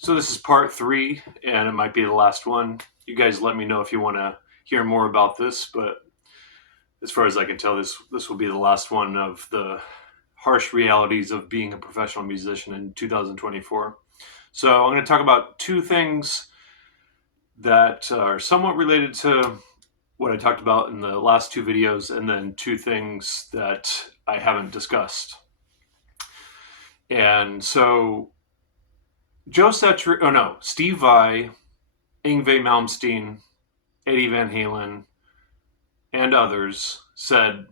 So this is part three, and it might be the last one. You guys let me know if you want to hear more about this, but as far as I can tell, this will be the last one of the harsh realities of being a professional musician in 2024. So I'm going to talk about two things that are somewhat related to what I talked about in the last two videos, and then two things that I haven't discussed. And so Steve Vai, Yngwie Malmsteen, Eddie Van Halen, and others said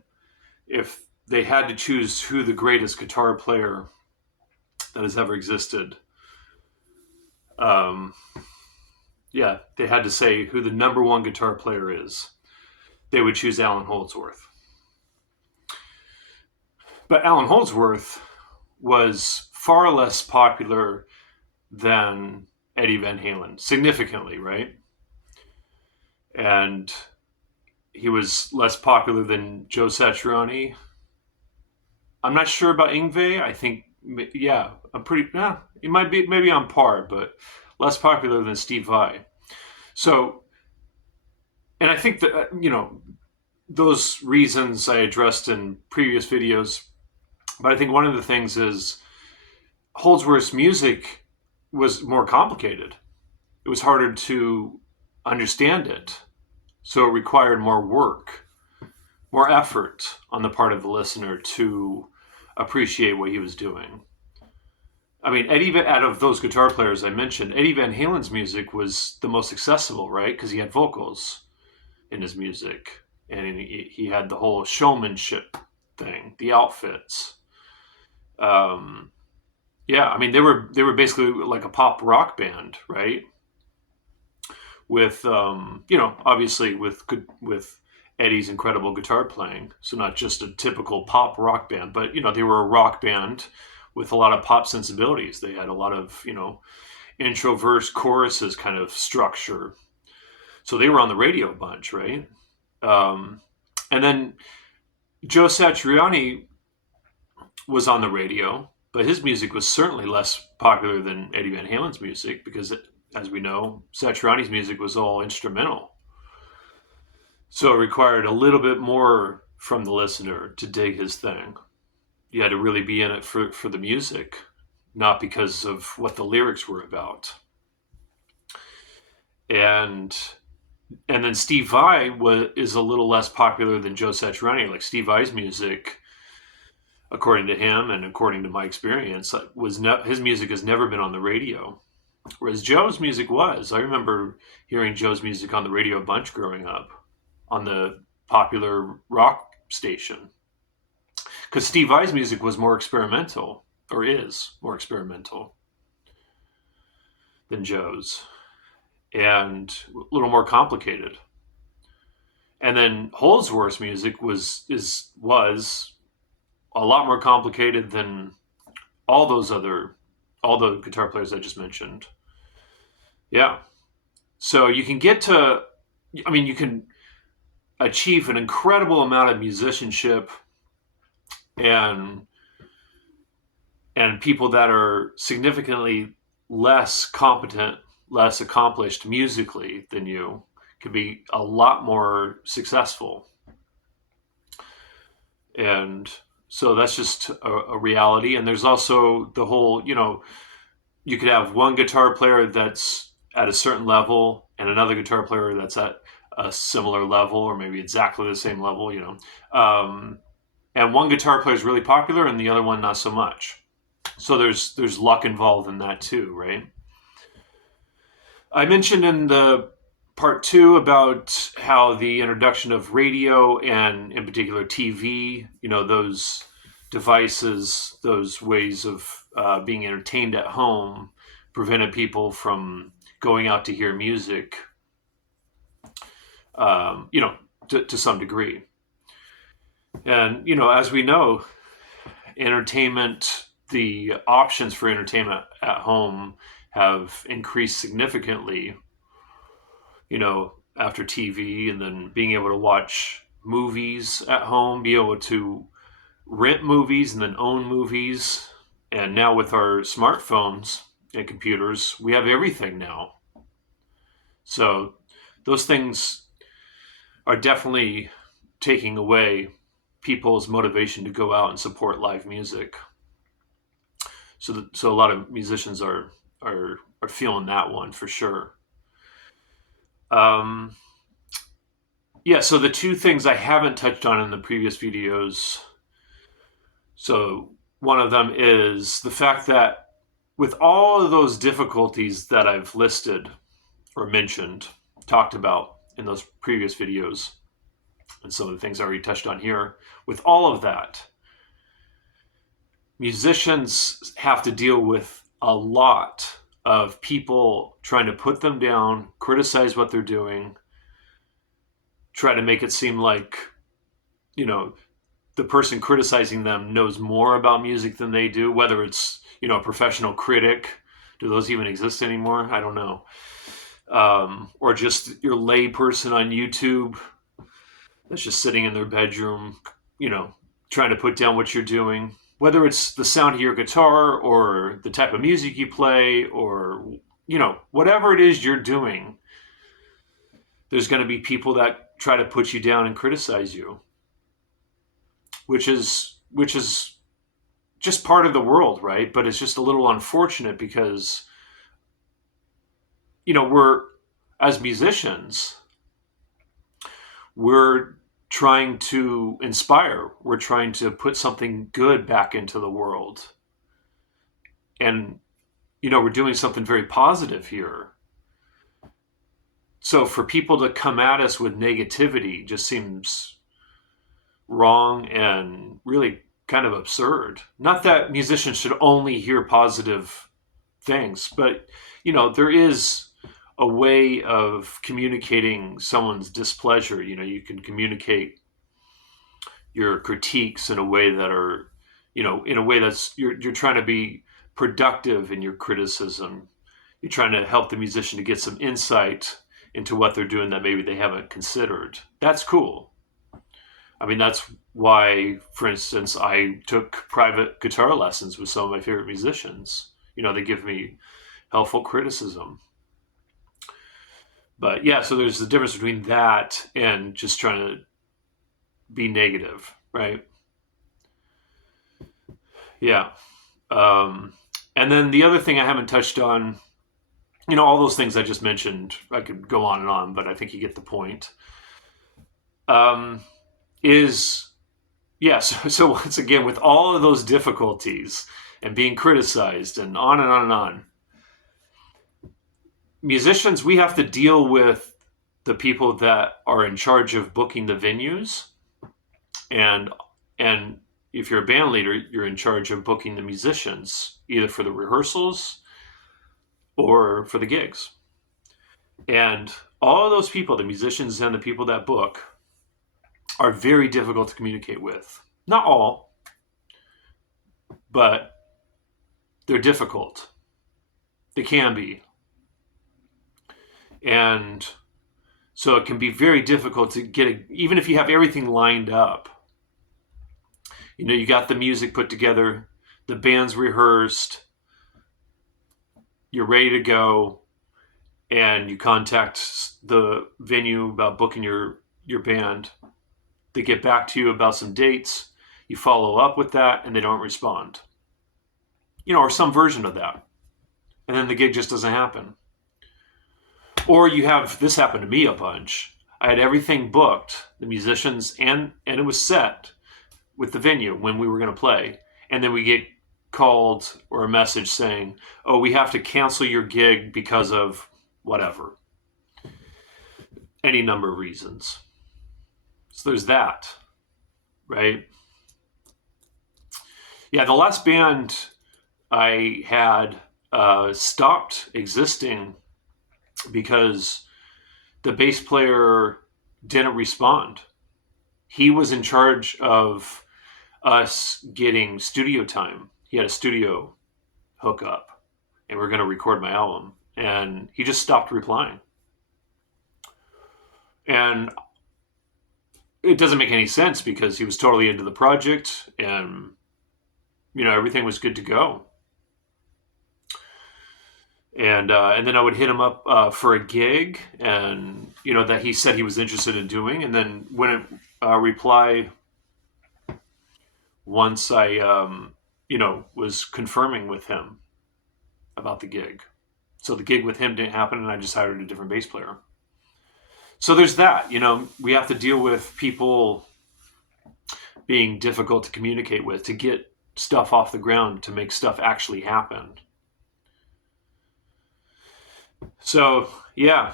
if they had to choose who the greatest guitar player that has ever existed, um, they had to say who the number one guitar player is, they would choose Allan Holdsworth. But Allan Holdsworth was far less popular than Eddie Van Halen, significantly, right? And he was less popular than Joe Satriani. I'm not sure about Yngwie. I think, he might be maybe on par, but less popular than Steve Vai. So, and I think that, those reasons I addressed in previous videos, but I think one of the things is Holdsworth's music was more complicated. It was harder to understand it. So it required more work, more effort on the part of the listener to appreciate what he was doing. I mean, out of those guitar players I mentioned, Eddie Van Halen's music was the most accessible, right? Because he had vocals in his music, and he had the whole showmanship thing, the outfits. They were basically like a pop rock band, right? With obviously with Eddie's incredible guitar playing. So not just a typical pop rock band, but they were a rock band with a lot of pop sensibilities. They had a lot of intro, verse, choruses kind of structure. So they were on the radio a bunch, right? And then Joe Satriani was on the radio, but his music was certainly less popular than Eddie Van Halen's music because, as we know, Satriani's music was all instrumental. So it required a little bit more from the listener to dig his thing. You had to really be in it for the music, not because of what the lyrics were about. And then Steve Vai is a little less popular than Joe Satriani. Like Steve Vai's music, according to him and according to my experience, his music has never been on the radio. Whereas Joe's music was. I remember hearing Joe's music on the radio a bunch growing up on the popular rock station. Because Steve Vai's music was more experimental, or is more experimental than Joe's, and a little more complicated. And then Holdsworth's music was a lot more complicated than all the guitar players I just mentioned. Yeah. So you can you can achieve an incredible amount of musicianship and people that are significantly less competent, less accomplished musically than you can be a lot more successful. And so that's just a reality. And there's also the whole, you could have one guitar player that's at a certain level and another guitar player that's at a similar level or maybe exactly the same level, and one guitar player is really popular and the other one not so much. So there's luck involved in that too, right? I mentioned in the part two about how the introduction of radio and in particular TV, those devices, those ways of being entertained at home prevented people from going out to hear music, to some degree. And, as we know, the options for entertainment at home have increased significantly, after TV, and then being able to watch movies at home, be able to rent movies and then own movies. And now with our smartphones, and computers. We have everything now. So those things are definitely taking away people's motivation to go out and support live music. So a lot of musicians are feeling that one for sure. Um, yeah. So the two things I haven't touched on in the previous videos. So one of them is the fact that with all of those difficulties that I've listed or mentioned, talked about in those previous videos, and some of the things I already touched on here, with all of that, musicians have to deal with a lot of people trying to put them down, criticize what they're doing, try to make it seem like, you know, the person criticizing them knows more about music than they do, whether it's, a professional critic. Do those even exist anymore? I don't know. Or just your lay person on YouTube that's just sitting in their bedroom, trying to put down what you're doing. Whether it's the sound of your guitar or the type of music you play or, whatever it is you're doing, there's going to be people that try to put you down and criticize you, which is just part of the world, right? But it's just a little unfortunate because, we're, as musicians, we're trying to inspire. We're trying to put something good back into the world. And, we're doing something very positive here. So for people to come at us with negativity just seems wrong and really kind of absurd. Not that musicians should only hear positive things, but, there is a way of communicating someone's displeasure. You can communicate your critiques in a way that are, in a way that's you're trying to be productive in your criticism. You're trying to help the musician to get some insight into what they're doing that maybe they haven't considered. That's cool. I mean, that's why, for instance, I took private guitar lessons with some of my favorite musicians. They give me helpful criticism. But yeah, so there's the difference between that and just trying to be negative, right? Yeah. And then the other thing I haven't touched on, all those things I just mentioned, I could go on and on, but I think you get the point. Is, yes. So once again, with all of those difficulties and being criticized and on and on and on, musicians, we have to deal with the people that are in charge of booking the venues, and if you're a band leader, you're in charge of booking the musicians, either for the rehearsals or for the gigs. And all of those people, the musicians and the people that book, are very difficult to communicate with. Not all, but they're difficult. They can be. And so it can be very difficult to even if you have everything lined up. You got the music put together, the band's rehearsed, you're ready to go, and you contact the venue about booking your band. They get back to you about some dates. You follow up with that, and they don't respond. Or some version of that. And then the gig just doesn't happen. Or you have, this happened to me a bunch. I had everything booked, the musicians, and it was set with the venue when we were going to play. And then we get called or a message saying, oh, we have to cancel your gig because of whatever. Any number of reasons. So there's that, right? Yeah, the last band I had stopped existing because the bass player didn't respond. He was in charge of us getting studio time. He had a studio hookup, and we were going to record my album, and he just stopped replying. And it doesn't make any sense because he was totally into the project, and everything was good to go. and then I would hit him up for a gig, and that he said he was interested in doing, and then wouldn't reply once I was confirming with him about the gig. So the gig with him didn't happen, and I just hired a different bass player. So there's that. We have to deal with people being difficult to communicate with, to get stuff off the ground, to make stuff actually happen. So, yeah,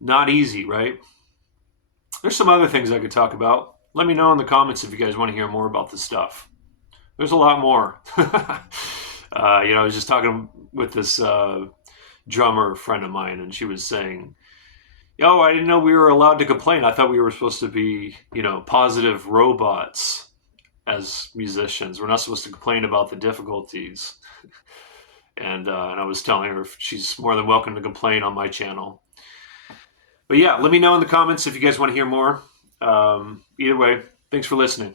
not easy, right? There's some other things I could talk about. Let me know in the comments if you guys want to hear more about this stuff. There's a lot more. I was just talking with this drummer friend of mine, and she was saying, "Oh, I didn't know we were allowed to complain. I thought we were supposed to be, positive robots as musicians. We're not supposed to complain about the difficulties." And I was telling her she's more than welcome to complain on my channel. But yeah, let me know in the comments if you guys want to hear more. Either way, thanks for listening.